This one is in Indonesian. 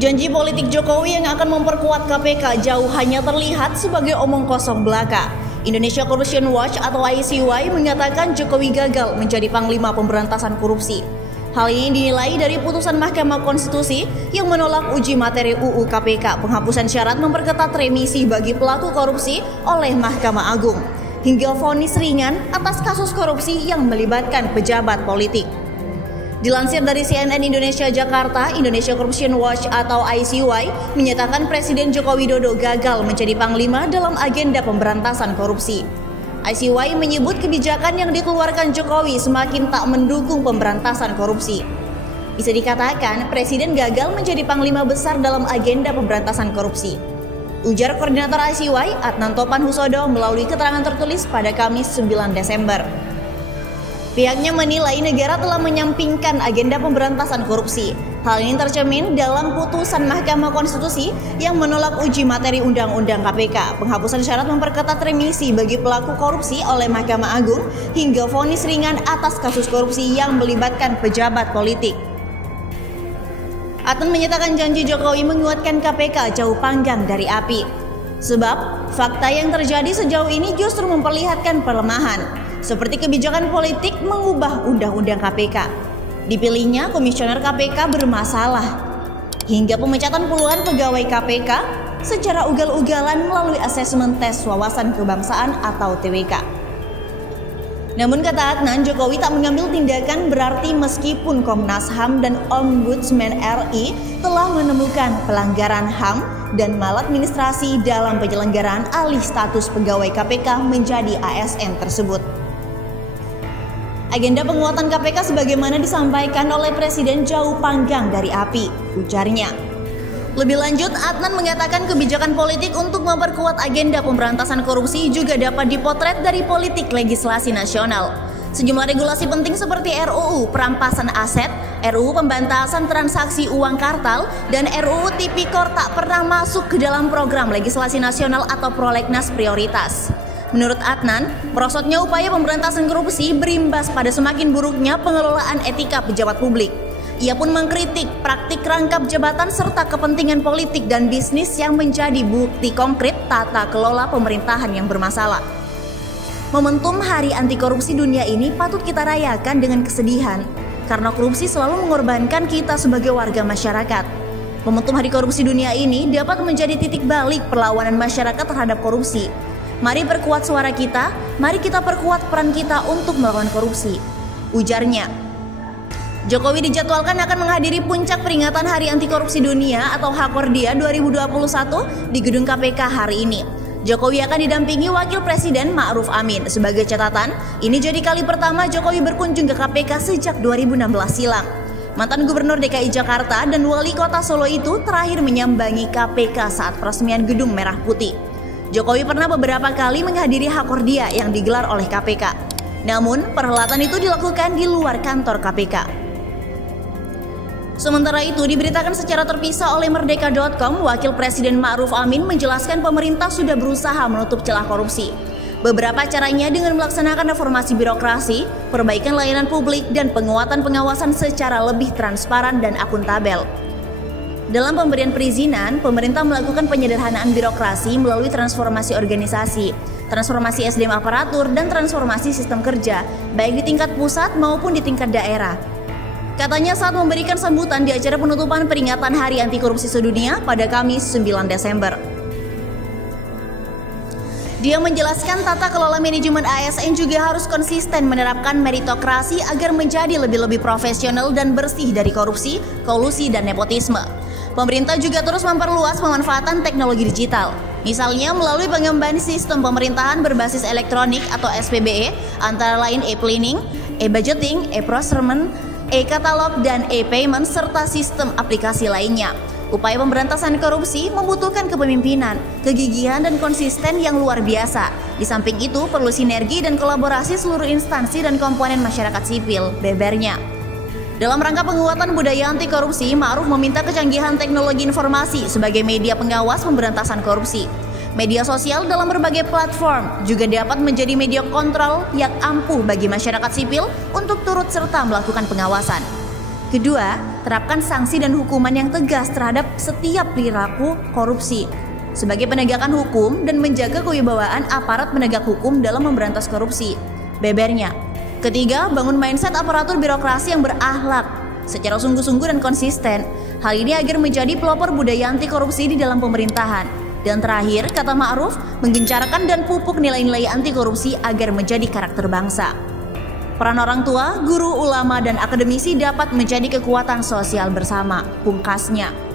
Janji politik Jokowi yang akan memperkuat KPK jauh hanya terlihat sebagai omong kosong belaka. Indonesia Corruption Watch atau ICW mengatakan Jokowi gagal menjadi Panglima Pemberantasan Korupsi. Hal ini dinilai dari putusan Mahkamah Konstitusi yang menolak uji materi UU KPK penghapusan syarat memperketat remisi bagi pelaku korupsi oleh Mahkamah Agung, hingga vonis ringan atas kasus korupsi yang melibatkan pejabat politik. Dilansir dari CNN Indonesia Jakarta, Indonesia Corruption Watch atau ICW menyatakan Presiden Joko Widodo gagal menjadi panglima dalam agenda pemberantasan korupsi. ICW menyebut kebijakan yang dikeluarkan Jokowi semakin tak mendukung pemberantasan korupsi. Bisa dikatakan Presiden gagal menjadi panglima besar dalam agenda pemberantasan korupsi. Ujar Koordinator ICW Adnan Topan Husodo melalui keterangan tertulis pada Kamis 9 Desember. Pihaknya menilai negara telah menyampingkan agenda pemberantasan korupsi. Hal ini tercermin dalam putusan Mahkamah Konstitusi yang menolak uji materi Undang-Undang KPK, penghapusan syarat memperketat remisi bagi pelaku korupsi oleh Mahkamah Agung, hingga vonis ringan atas kasus korupsi yang melibatkan pejabat politik. Adnan menyatakan janji Jokowi menguatkan KPK jauh panggang dari api. Sebab, fakta yang terjadi sejauh ini justru memperlihatkan pelemahan, seperti kebijakan politik mengubah Undang-Undang KPK. Dipilihnya komisioner KPK bermasalah, hingga pemecatan puluhan pegawai KPK secara ugal-ugalan melalui asesmen tes wawasan kebangsaan atau TWK. Namun kata Adnan, Jokowi tak mengambil tindakan berarti meskipun Komnas HAM dan Ombudsman RI telah menemukan pelanggaran HAM dan maladministrasi dalam penyelenggaraan alih status pegawai KPK menjadi ASN tersebut. Agenda penguatan KPK sebagaimana disampaikan oleh Presiden jauh panggang dari api, ujarnya. Lebih lanjut, Adnan mengatakan kebijakan politik untuk memperkuat agenda pemberantasan korupsi juga dapat dipotret dari politik legislasi nasional. Sejumlah regulasi penting seperti RUU Perampasan Aset, RUU Pemberantasan Transaksi Uang Kartal, dan RUU Tipikor tak pernah masuk ke dalam program legislasi nasional atau prolegnas prioritas. Menurut Adnan, merosotnya upaya pemberantasan korupsi berimbas pada semakin buruknya pengelolaan etika pejabat publik. Ia pun mengkritik praktik rangkap jabatan serta kepentingan politik dan bisnis yang menjadi bukti konkret tata kelola pemerintahan yang bermasalah. Momentum Hari Anti Korupsi Dunia ini patut kita rayakan dengan kesedihan, karena korupsi selalu mengorbankan kita sebagai warga masyarakat. Momentum Hari Korupsi Dunia ini dapat menjadi titik balik perlawanan masyarakat terhadap korupsi. Mari perkuat suara kita, mari kita perkuat peran kita untuk melawan korupsi, ujarnya. Jokowi dijadwalkan akan menghadiri puncak peringatan Hari Anti Korupsi Dunia atau HKORDIA 2021 di gedung KPK hari ini. Jokowi akan didampingi Wakil Presiden Ma'ruf Amin. Sebagai catatan, ini jadi kali pertama Jokowi berkunjung ke KPK sejak 2016 silam. Mantan Gubernur DKI Jakarta dan Wali Kota Solo itu terakhir menyambangi KPK saat peresmian Gedung Merah Putih. Jokowi pernah beberapa kali menghadiri HKORDIA yang digelar oleh KPK. Namun, perhelatan itu dilakukan di luar kantor KPK. Sementara itu, diberitakan secara terpisah oleh Merdeka.com, Wakil Presiden Ma'ruf Amin menjelaskan pemerintah sudah berusaha menutup celah korupsi. Beberapa caranya dengan melaksanakan reformasi birokrasi, perbaikan layanan publik, dan penguatan pengawasan secara lebih transparan dan akuntabel. Dalam pemberian perizinan, pemerintah melakukan penyederhanaan birokrasi melalui transformasi organisasi, transformasi SDM aparatur, dan transformasi sistem kerja, baik di tingkat pusat maupun di tingkat daerah. Katanya saat memberikan sambutan di acara penutupan peringatan Hari Anti Korupsi Sedunia pada Kamis 9 Desember. Dia menjelaskan tata kelola manajemen ASN juga harus konsisten menerapkan meritokrasi agar menjadi lebih profesional dan bersih dari korupsi, kolusi, dan nepotisme. Pemerintah juga terus memperluas pemanfaatan teknologi digital, misalnya melalui pengembangan sistem pemerintahan berbasis elektronik atau SPBE, antara lain e-planning, e-budgeting, e-procurement, e-katalog, dan e-payment, serta sistem aplikasi lainnya. Upaya pemberantasan korupsi membutuhkan kepemimpinan, kegigihan, dan konsisten yang luar biasa. Di samping itu, perlu sinergi dan kolaborasi seluruh instansi dan komponen masyarakat sipil, bebernya. Dalam rangka penguatan budaya anti korupsi, Ma'ruf meminta kecanggihan teknologi informasi sebagai media pengawas pemberantasan korupsi. Media sosial dalam berbagai platform juga dapat menjadi media kontrol yang ampuh bagi masyarakat sipil untuk turut serta melakukan pengawasan. Kedua, terapkan sanksi dan hukuman yang tegas terhadap setiap perilaku korupsi sebagai penegakan hukum dan menjaga kewibawaan aparat penegak hukum dalam memberantas korupsi. Bebernya. Ketiga, bangun mindset aparatur birokrasi yang berakhlak secara sungguh-sungguh dan konsisten. Hal ini agar menjadi pelopor budaya anti korupsi di dalam pemerintahan. Dan terakhir, kata Ma'ruf, menggencarkan dan pupuk nilai-nilai anti korupsi agar menjadi karakter bangsa. Peran orang tua, guru, ulama, dan akademisi dapat menjadi kekuatan sosial bersama, pungkasnya.